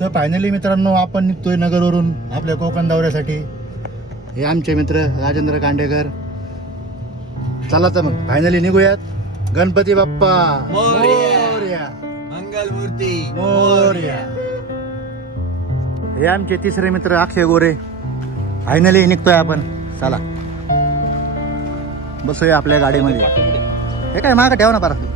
तर फायनली मित्रांनो आपण निघतोय नगरवरून आपल्या कोकण दौऱ्यासाठी. हे आमचे मित्र राजेंद्र कांडेकर. चला तर मग फायनली निघूयात. गणपती बाप्पा मोरया, मंगलमूर्ती मोरया. हे आमचे तिसरे मित्र अक्षय गोरे. फायनली निघतोय आपण. चला बसूया आपल्या गाडीमध्ये. हे काय मागं ठेवा ना परत.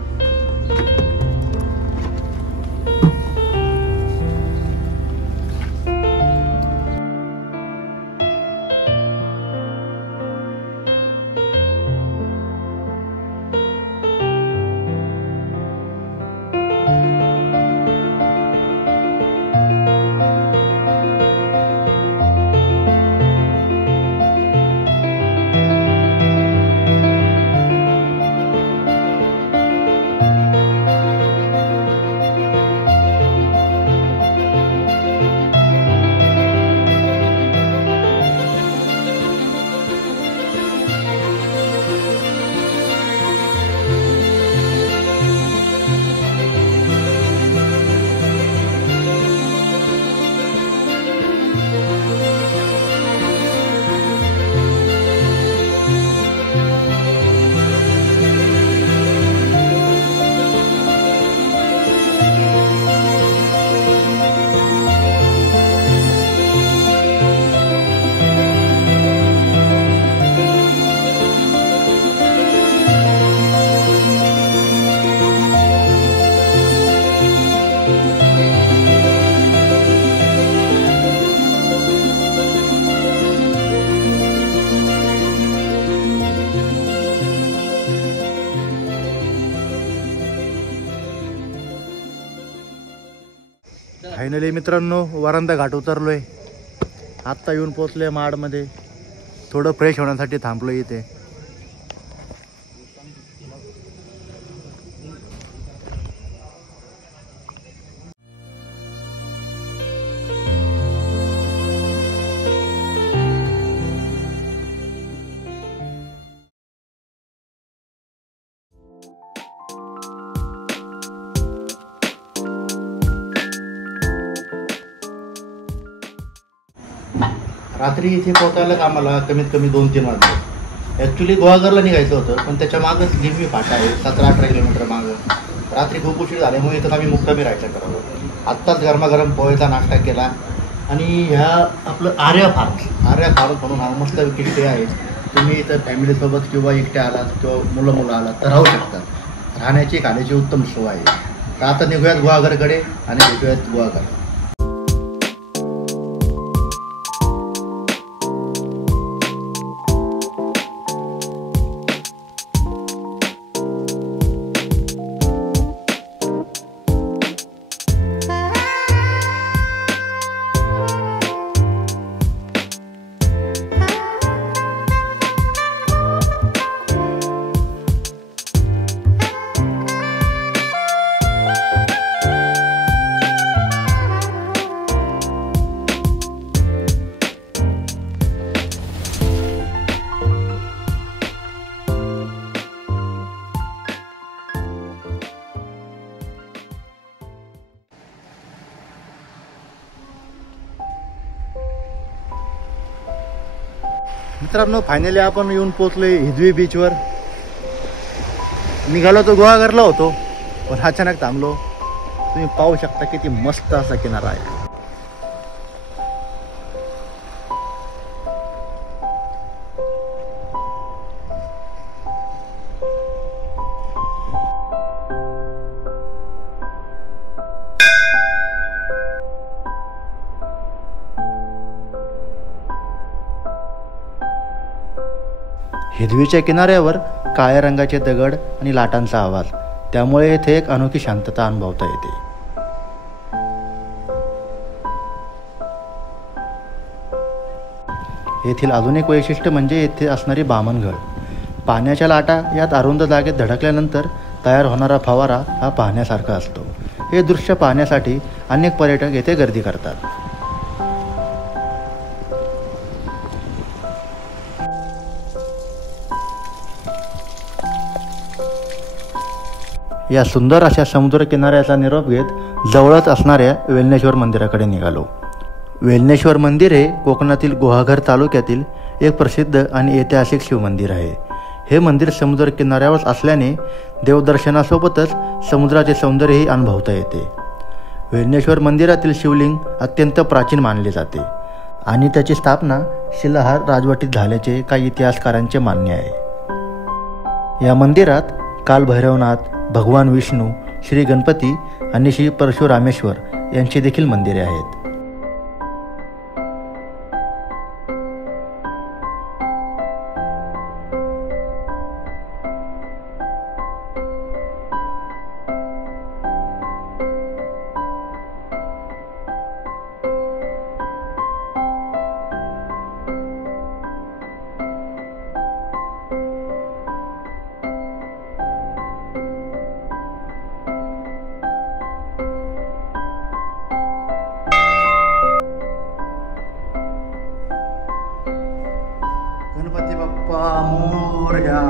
फायनली मित्रांनो वरंदा घाट उतरलोय. आत्ता येऊन पोचलोय माडमध्ये. थोडं फ्रेश होण्यासाठी थांबलोय इथे. रात्री इथे पोहोचायला आम्हाला कमीत कमी 2-3 वाजले. ॲक्च्युली गुहागरला निघायचं होतं, पण त्याच्या मागच गिरवी फाटा आहे 17-18 किलोमीटर मागं. रात्री खूप उशीर झाल्यामुळे इथं आम्ही मुक्कामी राहायचं ठरवलं. आत्ताच गरमागरम पोहेचा नाश्ता केला आणि ह्या आपलं आर्या फार्म म्हणून हा मस्त स्टे आहे. तुम्ही इथं फॅमिलीसोबत किंवा एकट्या आलात किंवा मुलं आलात तर राहू शकता. राहण्याची खाण्याची उत्तम सोय आहे. तर आता निघूयात गुहागरकडे आणि भेटूयात गुहागर. मित्रांनो फायनली आपण येऊन पोचलोय हिजवी बीचवर. निघालो तो गुहागरला होतो, पण अचानक थांबलो. तुम्ही पाहू शकता किती मस्त असा किनारा आहे. हिरवीच्या किनाऱ्यावर काळ्या रंगाचे दगड आणि लाटांचा आवाज, त्यामुळे येथे एक अनोखी शांतता अनुभवता येते. येथील अजून एक वैशिष्ट्य म्हणजे येथे असणारी बामणघळ. पाण्याच्या लाटा यात अरुंद जागेत धडकल्यानंतर तयार होणारा फवारा हा पाहण्यासारखा असतो. हे दृश्य पाहण्यासाठी अनेक पर्यटक येथे गर्दी करतात. या सुंदर अशा समुद्रकिनाऱ्याचा निरोप घेत जवळच असणाऱ्या वेलनेश्वर मंदिराकडे निघालो. वेलनेश्वर मंदिर हे कोकणातील गुहागर तालुक्यातील एक प्रसिद्ध आणि ऐतिहासिक शिवमंदिर आहे. हे मंदिर समुद्रकिनाऱ्यावर असल्याने देवदर्शनासोबतच समुद्राचे सौंदर्यही अनुभवता येते. वेलनेश्वर मंदिरातील शिवलिंग अत्यंत प्राचीन मानले जाते आणि त्याची स्थापना शिलाहार राजवटीत झाल्याचे काही इतिहासकारांचे मान्य आहे. या मंदिरात कालभैरवनाथ, भगवान विष्णू, श्री गणपती आणि श्री परशुरामेश्वर यांची देखील मंदिरे आहेत. गणपती बाप्पा मोरया.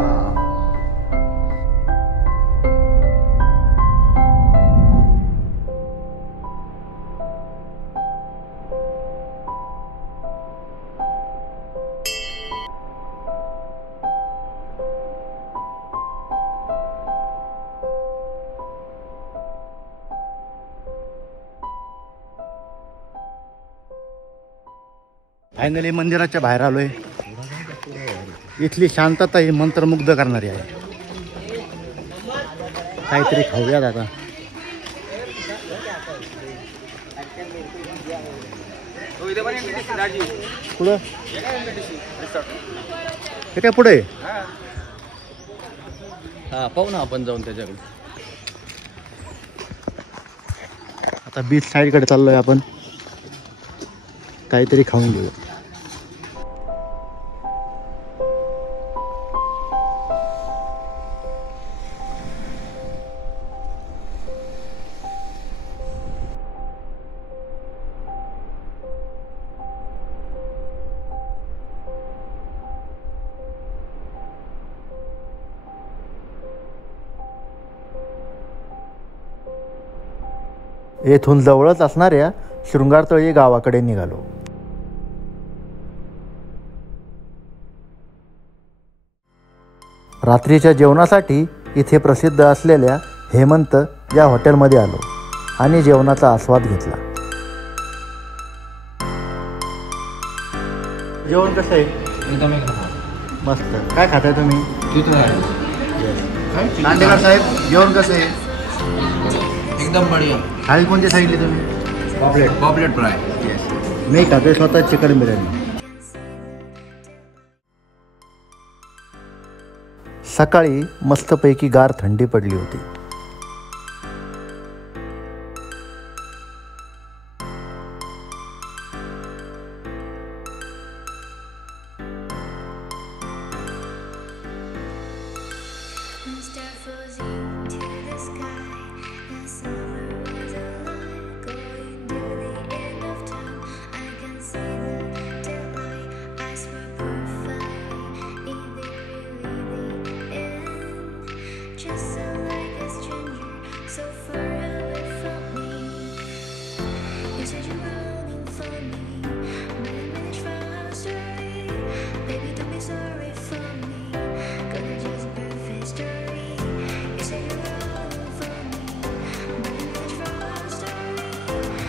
फायनली मंदिराच्या बाहेर आलोय. इथली शांतता ही मंत्रमुग्ध करणारी आहे. काहीतरी खाऊयात आता. पुढं हे काय पुढे पाहू ना आपण जाऊन त्याच्याकडे. आता बीच साईडकडे चाललोय आपण. काहीतरी खाऊन घेऊ. येथून जवळच असणाऱ्या शृंगारतळी गावाकडे निघालो. रात्रीच्या जेवणासाठी इथे प्रसिद्ध असलेल्या हेमंत या हॉटेलमध्ये आलो आणि जेवणाचा आस्वाद घेतला. जेवण कसं आहे? एकदम मस्त. काय खाताय तुम्ही? नांदेकर साहेब, जेवण कसं आहे? एकदम बढिया. थाळी कोणती सांगितली तुम्ही? पॉपलेट फ्राय. मी खाते स्वतः चिकन बिर्याणी. सकाळी मस्तपैकी गार थंडी पडली होती.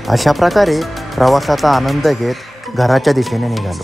अशा प्रकारे प्रवासाचा आनंद घेत घराच्या दिशेने निघालो.